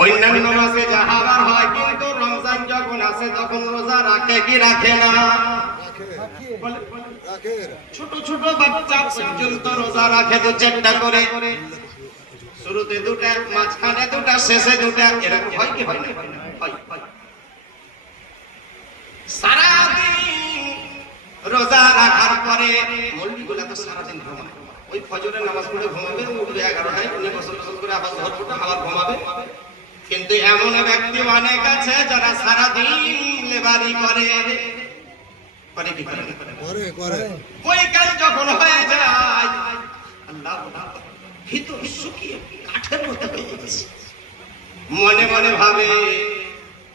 অন্যান্য মাসে যাহাবার হয়, কিন্তু রমজান যখন আসে তখন রোজা রাখে কি রাখে না? ছোট ছোট বাচ্চা পর্যন্ত রোজা রাখে 2-4টা করে, শুরুতে 2টা, মাঝখানে 2টা, শেষে 2টা, এরকম হয় কি হয় না? হয়। সারাদিন রোজা রাখার পরে মৌলবীগুলা তো সারাদিন ঘুমায়, ওই ফজরের নামাজ পড়ে ঘুমাবে, উঠবে 11টায়, উনি গোসল করে আবার জোহর পড়ে আবার ঘুমাবে। কিন্তু এমন ব্যক্তি অনেক আছে যারা সারাদিন লেবারি করে, কি করে? বৈকাল যখন হয়ে যায়, আল্লাহ ভিতর শুকিয়ে কাঠের মতো হয়ে গেছে, মনে মনে ভাবে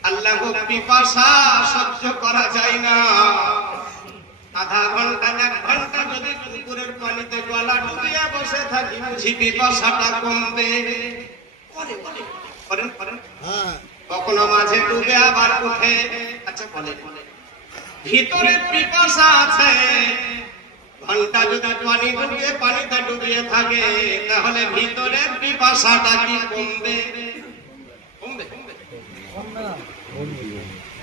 আল্লাহ গো, পিপাসা সহ্য করা যায় না, আধা ঘন্টা 1 ঘন্টা যদি পুকুরের পানিতে গলা ডুবিয়ে বসে থাকি, বুঝি পিপাসাটা কমবে। কখনো মাঝে ডুবে আবার উঠে। আচ্ছা বলে, ভিতরে পিপাসা আছে, ঘন্টা যদি পানিতে ডুবিয়ে থাকে, তাহলে ভিতরের পিপাসাটা কি কমবে?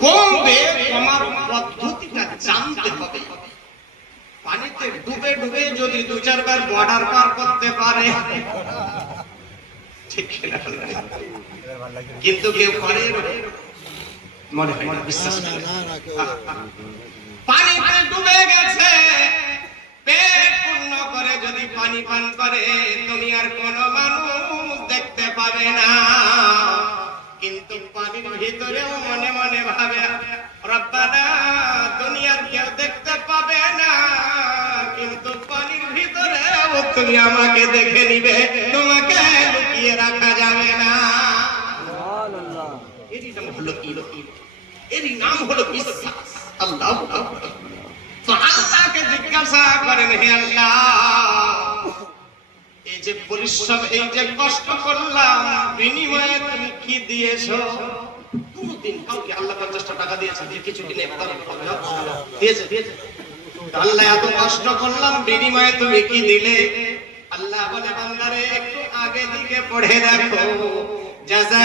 কমবে। কমার পদ্ধতিটা জানতে হবে। পানিতে ডুবে ডুবে যদি 2-4 বার বর্ডার পার করতে পারে, কিন্তু কেউ করে মনে হয় না, বিশ্বাস করে না। পানিতে ডুবে গেছে, পেট পূর্ণ করে যদি পানি পান করে, দুনিয়ার কোন মানুষ দেখতে পাবে না, কিন্তু পানির ভিতরেও মনে মনে ভাবে রব্বানা, দুনিয়ার কেউ দেখতে পাবে না, কিন্তু পানির ভিতরেও তুমি আমাকে দেখে নিবে, তোমাকে লুকিয়ে রাখা যাবে না। এরই নাম হলো কি? এরই নাম হলো বিশ্বাস। আল্লাহ তো আল্লাহকে জিজ্ঞাসা করেন, হে আল্লাহ, এই যে পরিশ্রম, এই যে কষ্ট করলাম, বিনিময়ে তুমি কি দিয়েছো? কোনদিন কাউকে আল্লাহ 50টা টাকা দিয়েছে? কিছু দিনে দিয়েছে? আল্লাহ এত কষ্ট করলাম, বিনিময়ে তুমি কি দিলে? আল্লাহ বলে, বান্দারে একটু আগে দিকে পড়ে দেখো, জাযা